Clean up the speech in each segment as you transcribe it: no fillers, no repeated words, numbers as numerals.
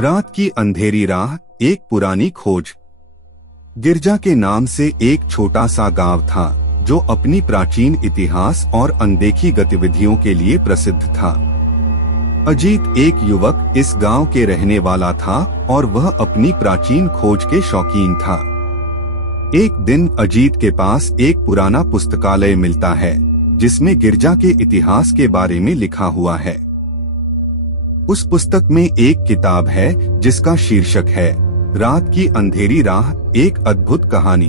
रात की अंधेरी राह, एक पुरानी खोज। गिरजा के नाम से एक छोटा सा गांव था जो अपनी प्राचीन इतिहास और अनदेखी गतिविधियों के लिए प्रसिद्ध था। अजीत एक युवक इस गांव के रहने वाला था और वह अपनी प्राचीन खोज के शौकीन था। एक दिन अजीत के पास एक पुराना पुस्तकालय मिलता है जिसमें गिरजा के इतिहास के बारे में लिखा हुआ है। उस पुस्तक में एक किताब है जिसका शीर्षक है रात की अंधेरी राह, एक अद्भुत कहानी।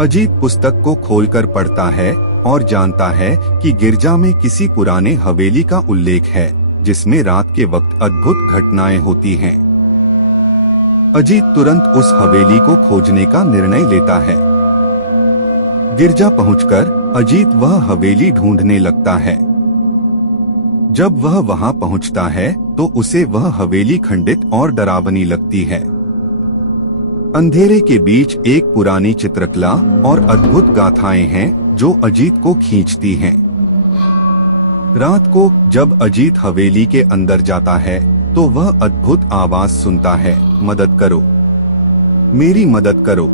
अजीत पुस्तक को खोलकर पढ़ता है और जानता है कि गिरजा में किसी पुराने हवेली का उल्लेख है जिसमें रात के वक्त अद्भुत घटनाएं होती हैं। अजीत तुरंत उस हवेली को खोजने का निर्णय लेता है। गिरजा पहुंचकर अजीत वह हवेली ढूंढने लगता है। जब वह वहां पहुंचता है तो उसे वह हवेली खंडित और डरावनी लगती है। अंधेरे के बीच एक पुरानी चित्रकला और अद्भुत गाथाएं हैं जो अजीत को खींचती हैं। रात को जब अजीत हवेली के अंदर जाता है तो वह अद्भुत आवाज सुनता है, मदद करो, मेरी मदद करो।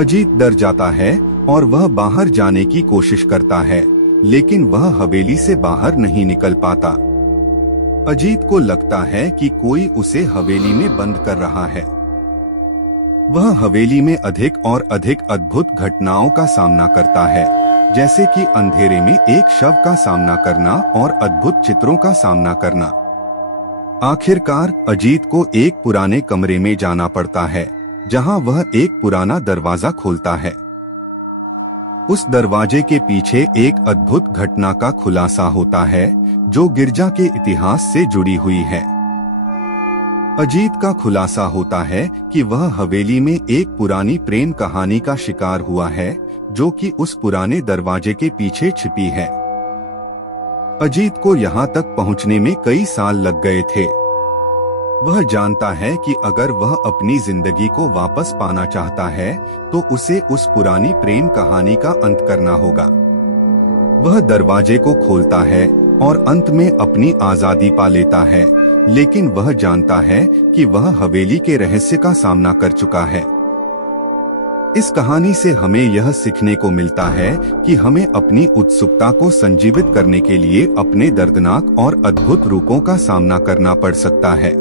अजीत डर जाता है और वह बाहर जाने की कोशिश करता है, लेकिन वह हवेली से बाहर नहीं निकल पाता। अजीत को लगता है कि कोई उसे हवेली में बंद कर रहा है। वह हवेली में अधिक और अधिक अद्भुत घटनाओं का सामना करता है, जैसे कि अंधेरे में एक शव का सामना करना और अद्भुत चित्रों का सामना करना। आखिरकार अजीत को एक पुराने कमरे में जाना पड़ता है, जहां वह एक पुराना दरवाजा खोलता है। उस दरवाजे के पीछे एक अद्भुत घटना का खुलासा होता है जो गिरजा के इतिहास से जुड़ी हुई है। अजीत का खुलासा होता है कि वह हवेली में एक पुरानी प्रेम कहानी का शिकार हुआ है जो कि उस पुराने दरवाजे के पीछे छिपी है। अजीत को यहाँ तक पहुँचने में कई साल लग गए थे। वह जानता है कि अगर वह अपनी जिंदगी को वापस पाना चाहता है तो उसे उस पुरानी प्रेम कहानी का अंत करना होगा। वह दरवाजे को खोलता है और अंत में अपनी आजादी पा लेता है, लेकिन वह जानता है कि वह हवेली के रहस्य का सामना कर चुका है। इस कहानी से हमें यह सीखने को मिलता है कि हमें अपनी उत्सुकता को संजीवित करने के लिए अपने दर्दनाक और अद्भुत रूपों का सामना करना पड़ सकता है।